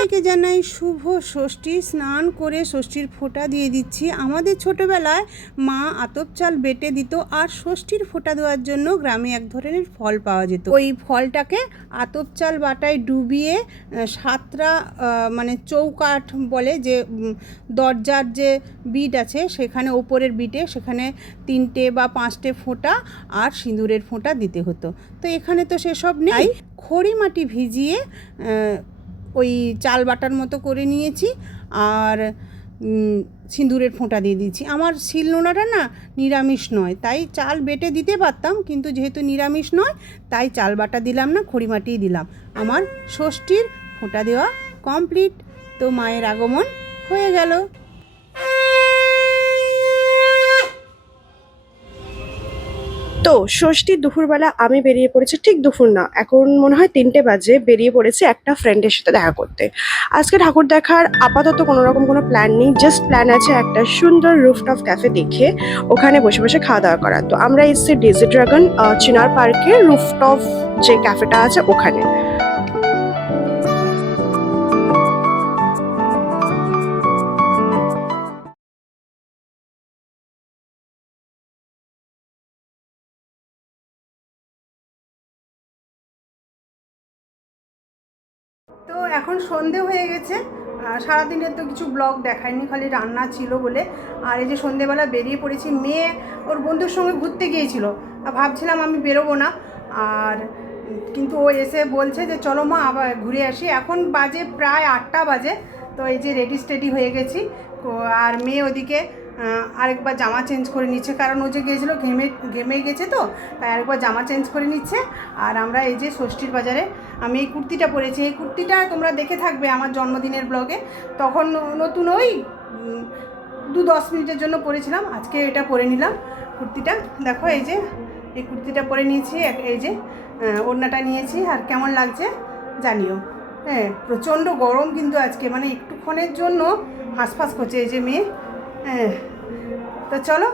সবাইকে জানাই শুভ ষষ্ঠী। স্নান করে ষষ্ঠীর ফোঁটা দিয়ে দিচ্ছি। আমাদের ছোটোবেলায় মা আতপ চাল বেটে দিত, আর ষষ্ঠীর ফোঁটা দেওয়ার জন্য গ্রামে এক ধরনের ফল পাওয়া যেত। ওই ফলটাকে আতপ চাল বাটায় ডুবিয়ে সাতটা মানে চৌকাঠ বলে, যে দরজার যে বিট আছে সেখানে ওপরের বিটে সেখানে 3টে বা 5টে ফোঁটা আর সিঁদুরের ফোঁটা দিতে হতো। তো এখানে তো সেসব নেই, খড়ি মাটি ভিজিয়ে ওই চাল বাটার মতো করে নিয়েছি আর সিঁদুরের ফোঁটা দিয়ে দিয়েছি। আমার শিলনোড়াটা না নিরামিষ নয়, তাই চাল বেটে দিতে পারতাম, কিন্তু যেহেতু নিরামিষ নয় তাই চাল বাটা দিলাম না, খড়ি মাটিই দিলাম। আমার ষষ্ঠীর ফোঁটা দেওয়া কমপ্লিট। তো মায়ের আগমন হয়ে গেল। তো ষষ্ঠীর দুপুরবেলা আমি বেরিয়ে পড়েছি, ঠিক দুপুর না, এখন মনে হয় 3টে বাজে, বেরিয়ে পড়েছি একটা ফ্রেন্ডের সাথে দেখা করতে। আজকে ঠাকুর দেখার আপাতত কোনো রকম কোনো প্ল্যান নেই, জাস্ট প্ল্যান আছে একটা সুন্দর রুফটপ ক্যাফে দেখে ওখানে বসে বসে খাওয়া দাওয়া করা। তো আমরা এসেছি ডেজি ড্রাগন চিনার পার্কে, রুফটপ যে ক্যাফেটা আছে ওখানে। তো এখন সন্ধে হয়ে গেছে। সারাদিনের তো কিছু ব্লগ দেখায়নি, খালি রান্না ছিল বলে। আর এই যে সন্ধেবেলা বেরিয়ে পড়েছি। মেয়ে ওর বন্ধুর সঙ্গে ঘুরতে গিয়েছিল, ভাবছিলাম আমি বেরোবো না, আর কিন্তু ও এসে বলছে যে চলো মা আবার ঘুরে আসি। এখন বাজে প্রায় 8টা বাজে। তো এই যে রেডি স্টেডি হয়ে গেছি, আর মেয়ে ওদিকে আরেকবার জামা চেঞ্জ করে নিচ্ছে, কারণ ও যে গিয়েছিলো ঘেমে গেছে, তো তাই আরেকবার জামা চেঞ্জ করে নিচ্ছে। আর আমরা এই যে ষষ্ঠীর বাজারে আমি এই কুর্তিটা পরেছি। এই কুর্তিটা তোমরা দেখে থাকবে আমার জন্মদিনের ব্লগে, তখন নতুন ওই 2-10 মিনিটের জন্য পরেছিলাম। আজকে এটা পরে নিলাম কুর্তিটা। দেখো এই যে এই কুর্তিটা পরে নিয়েছি, এই যে ওড়নাটা নিয়েছি। আর কেমন লাগছে জানিও। হ্যাঁ, প্রচণ্ড গরম কিন্তু আজকে, মানে একটুক্ষণের জন্য হাঁসফাঁস করছে এই যে মেয়ে। হ্যাঁ, তো চলো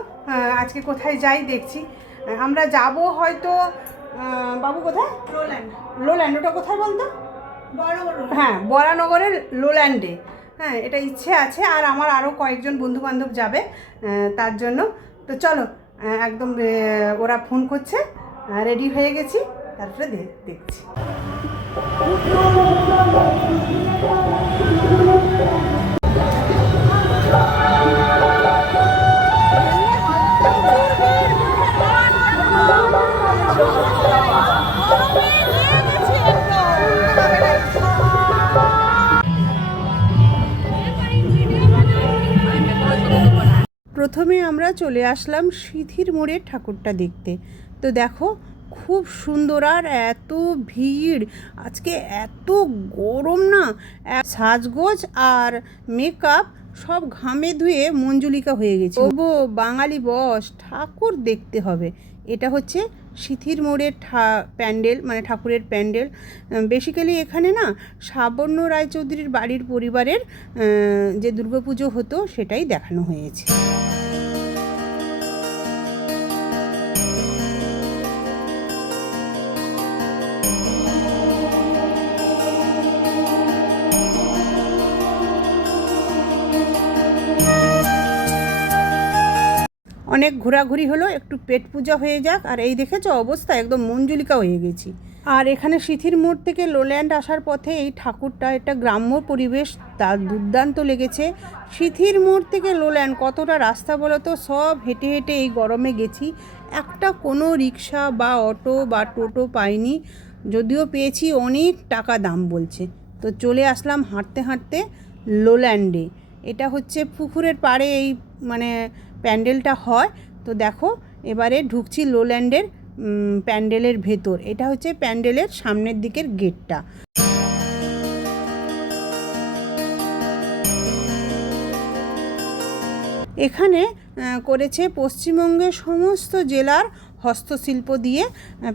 আজকে কোথায় যাই দেখছি। আমরা যাব হয়তো, বাবু কোথায়? লোল্যান্ড। ওটা কোথায় বলতো? হ্যাঁ, বরানগরের লোল্যান্ডে। হ্যাঁ, এটা ইচ্ছে আছে, আর আমার আরও কয়েকজন বন্ধুবান্ধব যাবে তার জন্য। তো চলো, একদম ওরা ফোন করছে, রেডি হয়ে গেছি, তারপরে দেখছি। প্রথমে আমরা চলে আসলাম সিঁথির মোড়ের ঠাকুরটা দেখতে। তো দেখো খুব সুন্দর, আর এত ভিড় আজকে, এত গরম না, সাজগোজ আর মেকআপ সব ঘামে ধুয়ে মঞ্জুলিকা হয়ে গেছে। তবু বাঙালি বস, ঠাকুর দেখতে হবে। এটা হচ্ছে সিঁথির মোড়ের প্যান্ডেল, মানে ঠাকুরের প্যান্ডেল। বেসিক্যালি এখানে না সাবর্ণ রায়চৌধুরীর বাড়ির পরিবারের যে দুর্গাপুজো হতো সেটাই দেখানো হয়েছে। অনেক ঘোরাঘুরি হলো, একটু পেট পূজা হয়ে যাক। আর এই দেখেছো অবস্থা, একদম মঞ্জুলিকা হয়ে গেছি। আর এখানে সিঁথির মোড় থেকে লোল্যান্ড আসার পথে এই ঠাকুরটা, এটা গ্রাম্য পরিবেশ, তার দুর্দান্ত লেগেছে। সিঁথির মোড় থেকে লোল্যান্ড কতটা রাস্তা বলো তো, সব হেঁটে হেঁটে এই গরমে গেছি। একটা কোনো রিক্সা বা অটো বা টোটো পাইনি, যদিও পেয়েছি অনেক টাকা দাম বলছে। তো চলে আসলাম হাঁটতে হাঁটতে লোল্যান্ডে। এটা হচ্ছে পুকুরের পাড়ে এই মানে প্যান্ডেলটা হয়। তো দেখো এবারে ঢুকছি লোল্যান্ডের প্যান্ডেলের ভেতর। এটা হচ্ছে প্যান্ডেলের সামনের দিকের গেটটা। এখানে করেছে পশ্চিমবঙ্গের সমস্ত জেলার হস্তশিল্প দিয়ে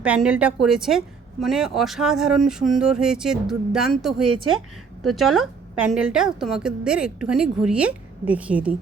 প্যান্ডেলটা করেছে, মানে অসাধারণ সুন্দর হয়েছে, দুর্দান্ত হয়েছে। তো চলো প্যান্ডেলটা তোমাদের একটুখানি ঘুরিয়ে দেখিয়ে দিই।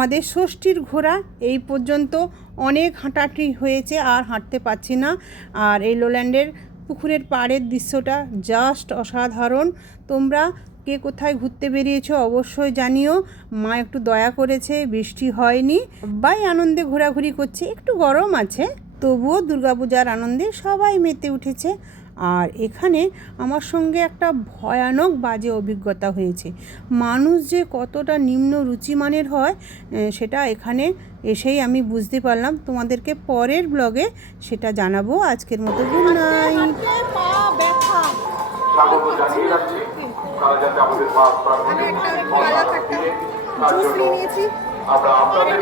আমাদের ষষ্ঠীর ঘোরা এই পর্যন্ত অনেক হাঁটাহাঁটি হয়েছে, আর হাঁটতে পারছি না। আর এই লোল্যান্ডের পুকুরের পাড়ের দৃশ্যটা জাস্ট অসাধারণ। তোমরা কে কোথায় ঘুরতে বেরিয়েছো অবশ্যই জানিও। মা একটু দয়া করেছে, বৃষ্টি হয়নি, সবাই আনন্দে ঘোরাঘুরি করছে, একটু গরম আছে, তবুও দুর্গাপূজার আনন্দে সবাই মেতে উঠেছে। আর এখানে আমার সঙ্গে একটা ভয়ানক বাজে অভিজ্ঞতা হয়েছে। মানুষ যে কতটা নিম্ন রুচিমানের হয় সেটা এখানে এসেই আমি বুঝতে পারলাম। তোমাদেরকে পরের ব্লগে সেটা জানাবো। আজকের মতো গুড নাইট। স্বাগত জানিয়ে রাখছি তারা যাতে আমাদের পাপ প্রার্থনা জুস নিয়েছি, আমরা আপনাদের